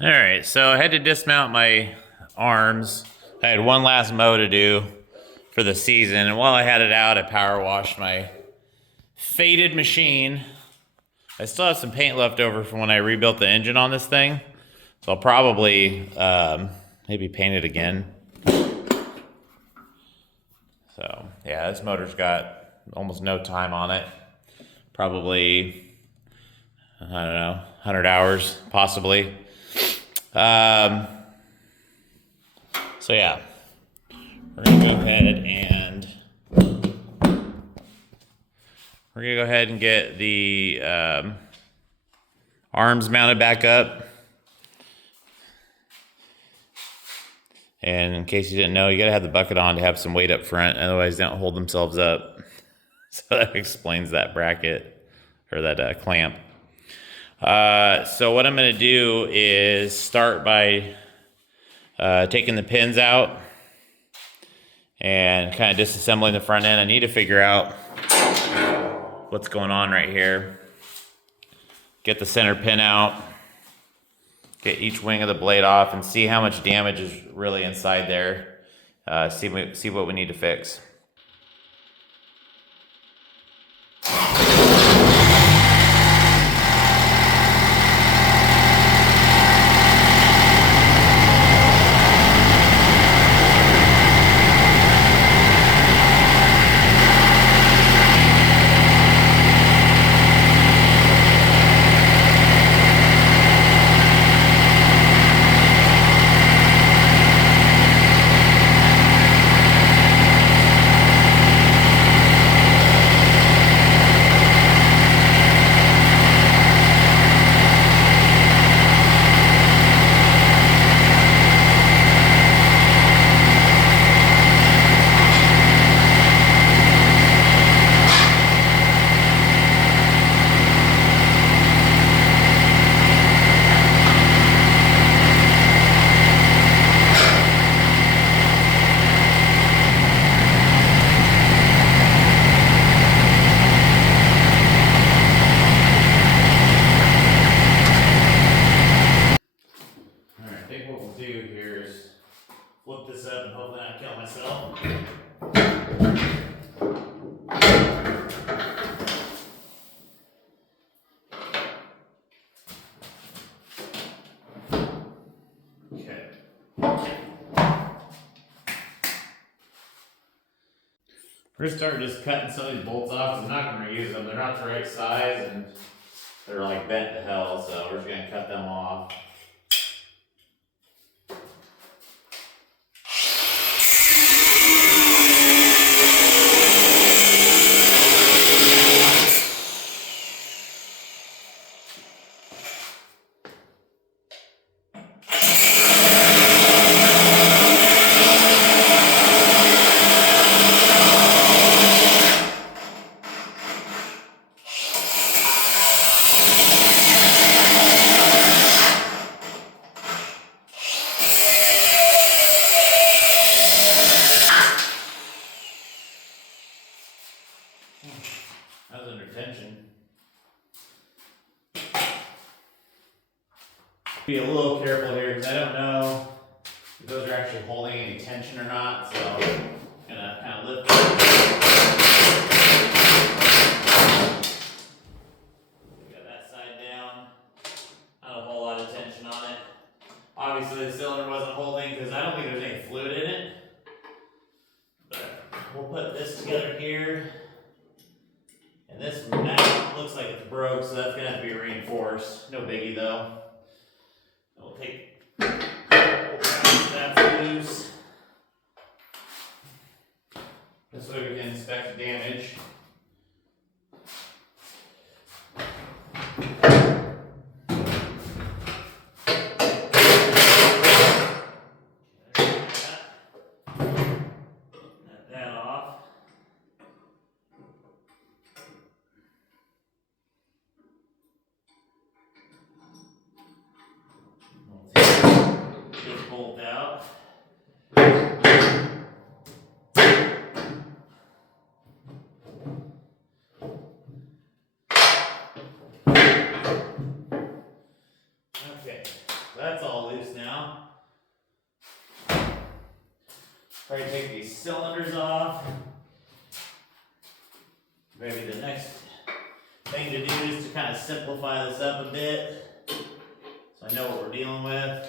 All right, so I had to dismount my arms. I had one last mow to do for the season, and while I had it out, I power washed my faded machine. I still have some paint left over from when I rebuilt the engine on this thing, so I'll probably maybe paint it again. So yeah, this motor's got almost no time on it. Probably, I don't know, 100 hours possibly. So yeah, we're gonna go ahead and get the arms mounted back up. And in case you didn't know, you gotta have the bucket on to have some weight up front, otherwise they don't hold themselves up. So that explains that bracket or that clamp. So what I'm gonna do is start by taking the pins out and kind of disassembling the front end. I need to figure out what's going on right here. Get the center pin out, get each wing of the blade off, and see how much damage is really inside there. See what we need to fix. Flip this up and hopefully not kill myself. Okay. We're gonna start just cutting some of these bolts off because I'm not gonna reuse them. They're not the right size and they're like bent to hell, so we're just gonna cut them off. That was under tension. Be a little careful here because I don't know if those are actually holding any tension or not, so I'm gonna kind of lift it. Got that side down. Not a whole lot of tension on it. Obviously the cylinder wasn't holding because I don't think there's any fluid in it. But we'll put this together here. And this mount looks like it's broke, so that's gonna have to be reinforced. No biggie though. We'll take that's loose. This way we can inspect the damage. Net that off. This bolt out. Okay. That's all loose now. Probably take these cylinders off. Maybe the next thing to do is to kind of simplify this up a bit so I know what we're dealing with.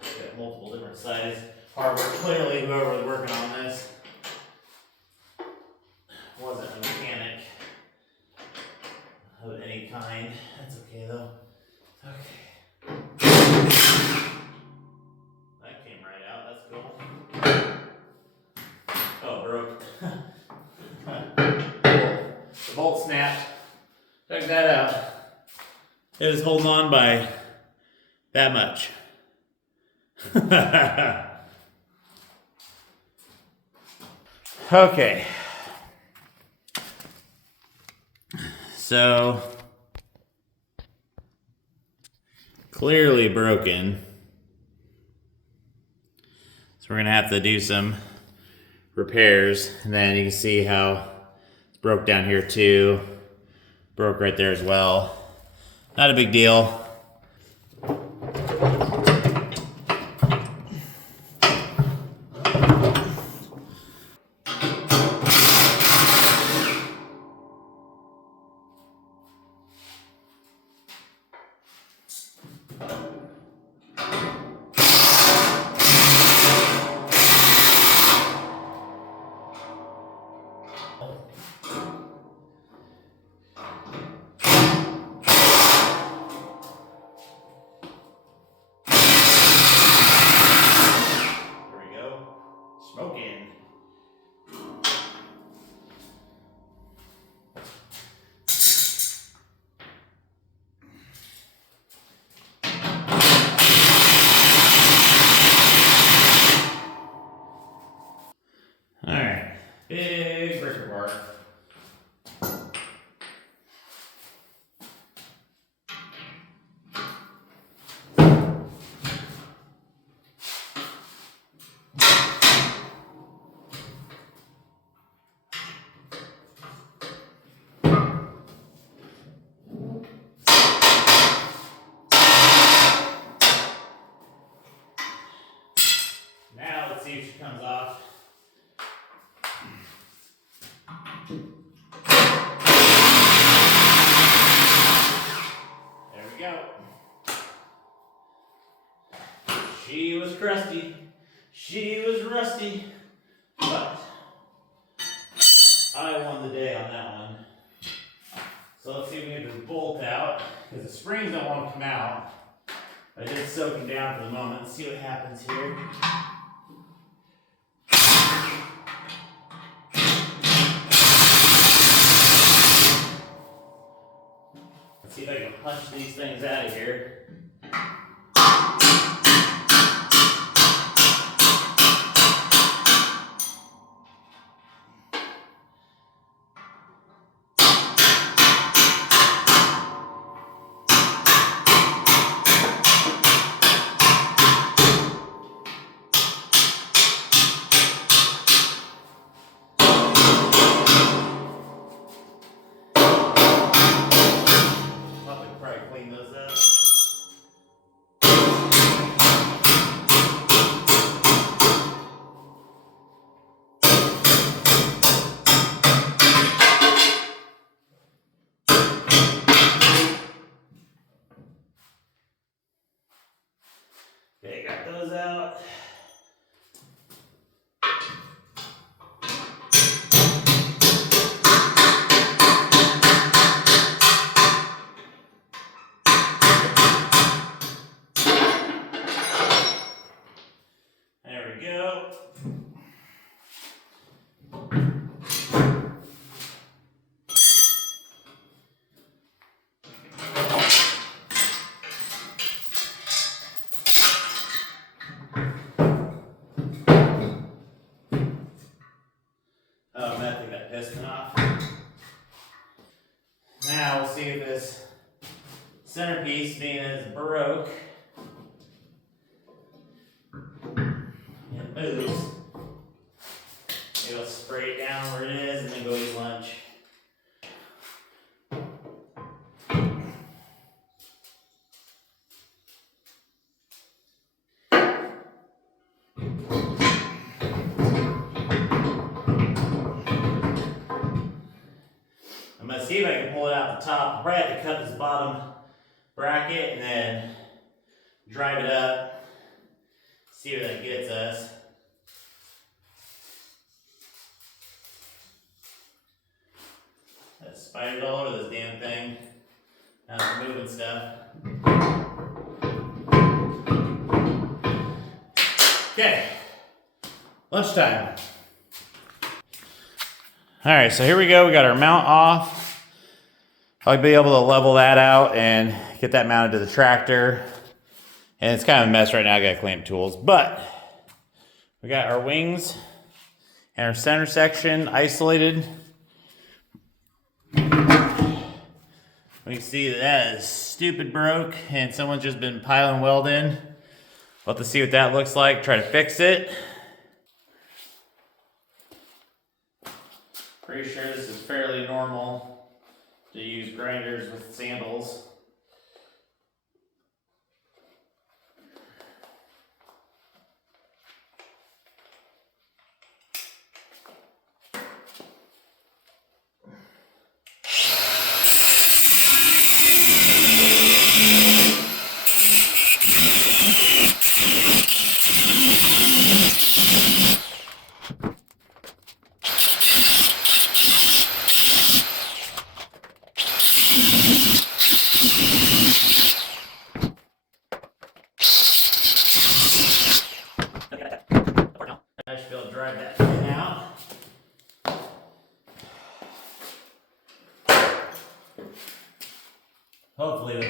Got multiple different size hardware. Clearly, whoever was working on this wasn't a mechanic of any kind. That's okay though. Okay. That came right out. That's cool. Oh, it broke. The bolt snapped. Check that out. It was holding on by that much. Okay. So clearly broken. So we're gonna have to do some repairs. And then you can see how it's broke down here too. Broke right there as well. Not a big deal. Smoking. Alright, big breaker bar. Now let's see if she comes off. There we go. She was crusty. She was rusty. But I won the day on that one. So let's see if we can get this bolt out. Because the springs don't want to come out. I did soak them down for the moment. Let's see what happens here. Let's see if I can punch these things out of here. Okay, got those out. There we go. Oh, man, I think that piston off. Now we'll see if this centerpiece, being as broke, it moves. It'll spray it down where it is and then go eat lunch. gonna see if I can pull it out the top. I'll probably have to cut this bottom bracket and then drive it up. See where that gets us. That spider's all over this damn thing. Now it's moving stuff. Okay, lunchtime. All right, so here we go. We got our mount off. I'll be able to level that out and get that mounted to the tractor. And it's kind of a mess right now. I got clamp tools, but we got our wings and our center section isolated. We can see that is stupid broke and someone's just been piling weld in. We'll have to see what that looks like, try to fix it. Pretty sure this is fairly normal to use grinders with sandals. I should be able to drive that thing out. Hopefully with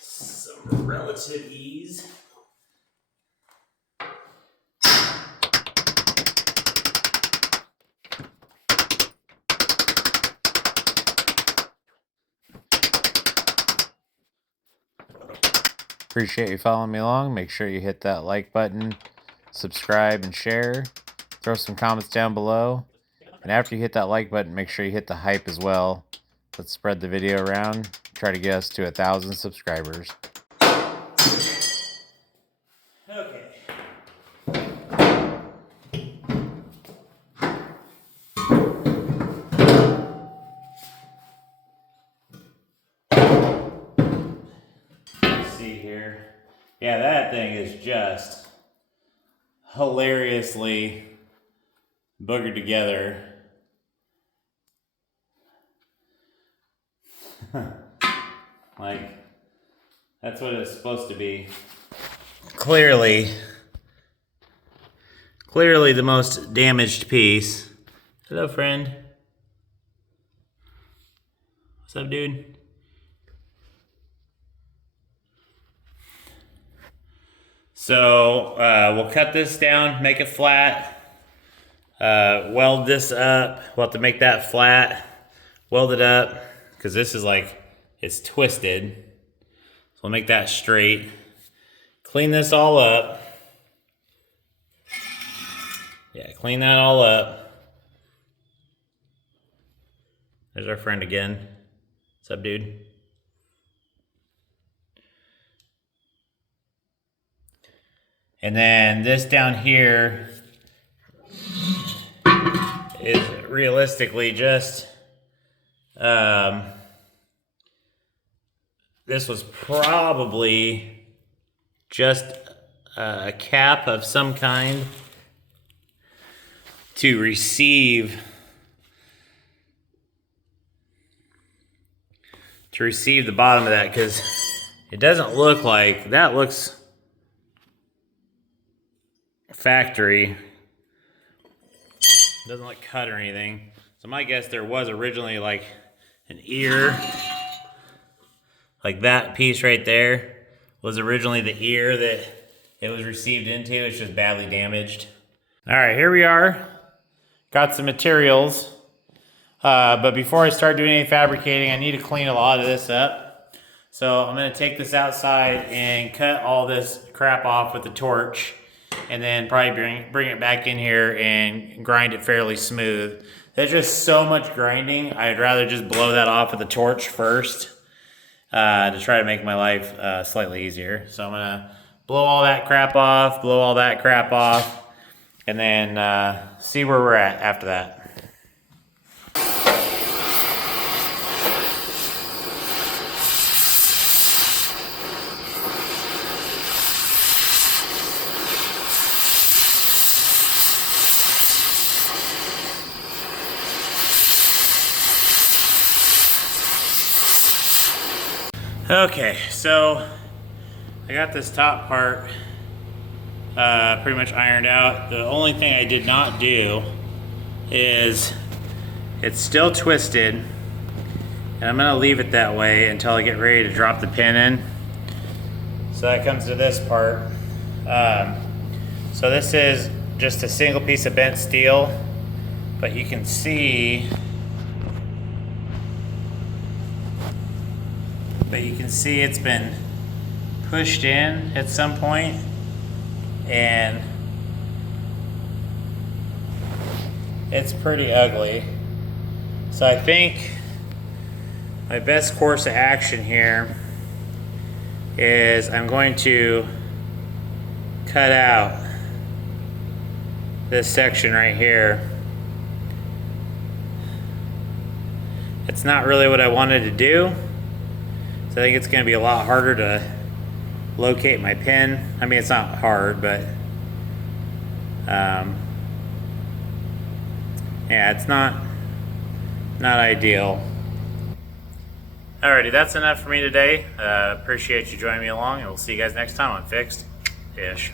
some relative ease. Appreciate you following me along. Make sure you hit that like button, subscribe and share. Throw some comments down below. And after you hit that like button, make sure you hit the hype as well. Let's spread the video around. Try to get us to 1,000 subscribers. Okay. Let's see here. Yeah, that thing is just hilariously boogered together. Like, that's what it's supposed to be. Clearly the most damaged piece. Hello, friend. What's up, dude? So we'll cut this down, make it flat, weld this up. We'll have to make that flat, weld it up, because this is like, it's twisted. So we'll make that straight. Clean this all up. Yeah, clean that all up. There's our friend again. What's up, dude? And then this down here is realistically just, this was probably just a cap of some kind to receive the bottom of that, because it doesn't look like, that looks factory. It doesn't look cut or anything. So my guess, there was originally like an ear, like that piece right there was originally the ear that it was received into. It's just badly damaged. All right, here we are. Got some materials. But before I start doing any fabricating, I need to clean a lot of this up. So I'm gonna take this outside and cut all this crap off with the torch, and then probably bring it back in here and grind it fairly smooth. There's just so much grinding. I'd rather just blow that off with the torch first to try to make my life slightly easier. So I'm gonna blow all that crap off, and then see where we're at after that. Okay, so I got this top part pretty much ironed out. The only thing I did not do is it's still twisted, and I'm gonna leave it that way until I get ready to drop the pin in. So that comes to this part. So this is just a single piece of bent steel, but you can see it's been pushed in at some point, and it's pretty ugly. So I think my best course of action here is I'm going to cut out this section right here. It's not really what I wanted to do, so I think it's going to be a lot harder to locate my pin. I mean, it's not hard, but yeah, it's not ideal. Alrighty, that's enough for me today. Appreciate you joining me along, and we'll see you guys next time on Fixed Ish.